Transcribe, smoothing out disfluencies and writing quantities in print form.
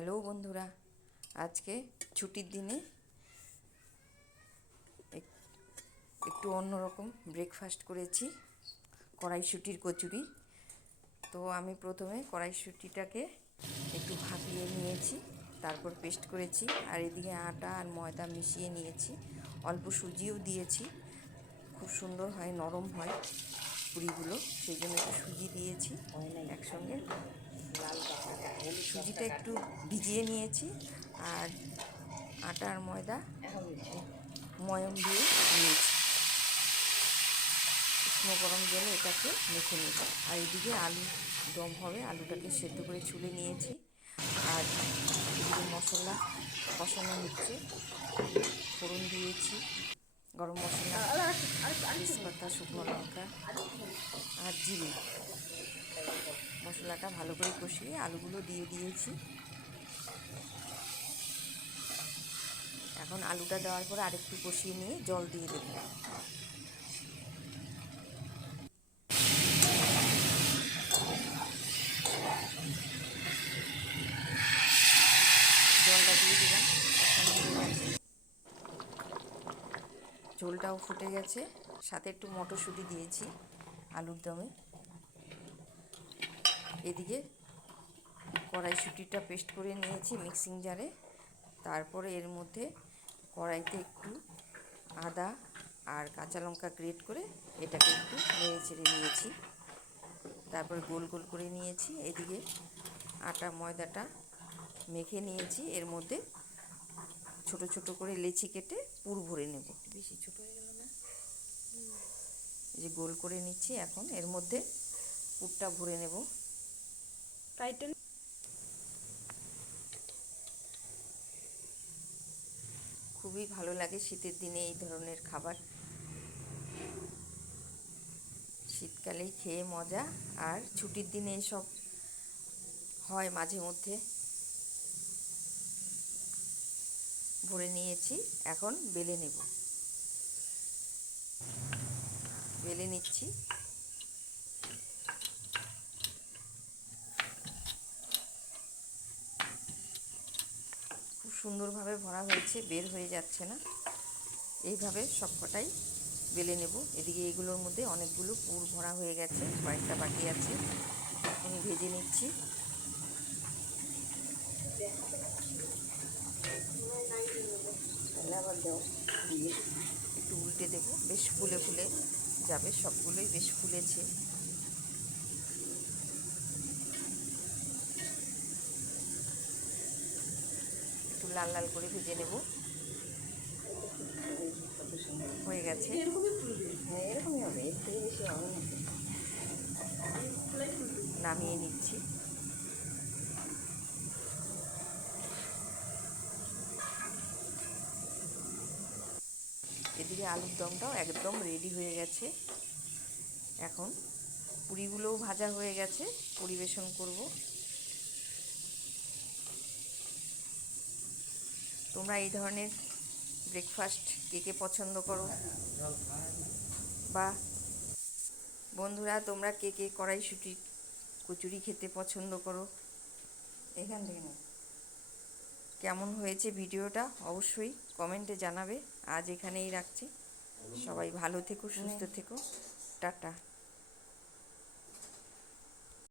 Hello বন্ধুরা, আজকে ছুটির দিনে একটু অন্যরকম ব্রেকফাস্ট করেছি, কড়াইশুঁটির কচুরি। তো আমি প্রথমে কড়াইশুঁটিটাকে একটু ভাপিয়ে নিয়েছি, তারপর পেস্ট করেছি, আর এদিকে আটা আর ময়দা মিশিয়ে নিয়েছি, অল্প সুজিও দিয়েছি। খুব সুন্দর হয়, নরম হয় পুরিগুলো, সেই জন্য একটু সুজি দিয়েছি একসঙ্গে। সুজিটা একটু ভিজিয়ে নিয়েছি, আর আটা আর ময়দা ময়ম দিয়ে নিয়েছি। উষ্ণ গরম জলে এটাকে মেখে নেব। আর এদিকে আলু দম হবে, আলুটাকে সেদ্ধ করে ছুলে নিয়েছি। আর এদিকে মশলা কষানো হচ্ছে, ফোড়ন দিয়েছি, গরম মশলা, তেজপাতা, শুকনো লঙ্কা আর জিরে। মশলাটা ভালো করে কষিয়ে আলুগুলো দিয়ে দিয়েছি। এখন আলুটা দেওয়ার পর আরেকটু কষিয়ে নিয়ে জল দিয়ে দেব। জলটা দিয়ে দিলাম, কষানো হয়ে গেছে, ঝোলটাও ফুটে গেছে। সাথে একটু মটরশুঁটি দিয়েছি আলুর দমে। এদিকে কড়াইশুঁটিটা পেস্ট করে নিয়েছি মিক্সিং জারে। তারপরে এর মধ্যে কড়াইতে একটু আদা আর কাঁচা লঙ্কা গ্রেট করে এটাকে একটু নেড়ে চেড়ে নিয়েছি। তারপরে গোল গোল করে নিয়েছি। এদিকে আটা ময়দাটা মেখে নিয়েছি, এর মধ্যে ছোট ছোট করে লেচি কেটে পুর ভরে নেব। বেশি ছোট হয়ে গেল না? এই যে গোল করে নিচ্ছি, এখন এর মধ্যে পুরটা ভরে নেব। টাইটেল খুবই ভালো লাগে শীতের দিনে এই ধরনের খাবার। শীতকালেই খেয়ে মজা, আর ছুটির দিনে এসব হয় মাঝে মধ্যে। ভরে নিয়েছি, এখন বেলে নেব। বেলে নিচ্ছি। খুব সুন্দরভাবে ভরা হয়েছে, বের হয়ে যাচ্ছে না। এইভাবে সবকটাই বেলে নেব। এদিকে এগুলোর মধ্যে অনেকগুলো পুর ভরা হয়ে গেছে, কয়েকটা বাকি আছে, আমি ভেজে নিচ্ছি। আবার দেও, দিয়ে একটু উল্টে দেব, বেশ ফুলে ফুলে যাবে, সবগুলোই বেশ ফুলেছে। একটু লাল লাল করে ভেজে নেব। হয়ে গেছে। হ্যাঁ, এরকমই হবে, এর থেকে বেশি হবে না। নামিয়ে নিচ্ছি। এদিকে আলুর দমটাও একদম রেডি হয়ে গেছে। এখন পুরিগুলোও ভাজা হয়ে গেছে, পরিবেশন করব। তোমরা এই ধরনের ব্রেকফাস্ট কে কে পছন্দ করো, বা বন্ধুরা তোমরা কে কে কড়াইশুঁটি কচুরি খেতে পছন্দ করো? এখান থেকে না, কেমন হয়েছে ভিডিওটা অবশ্যই কমেন্টে জানাবে। আজ এখানেই রাখছি। সবাই ভালো থেকো, সুস্থ থেকো, টাটা।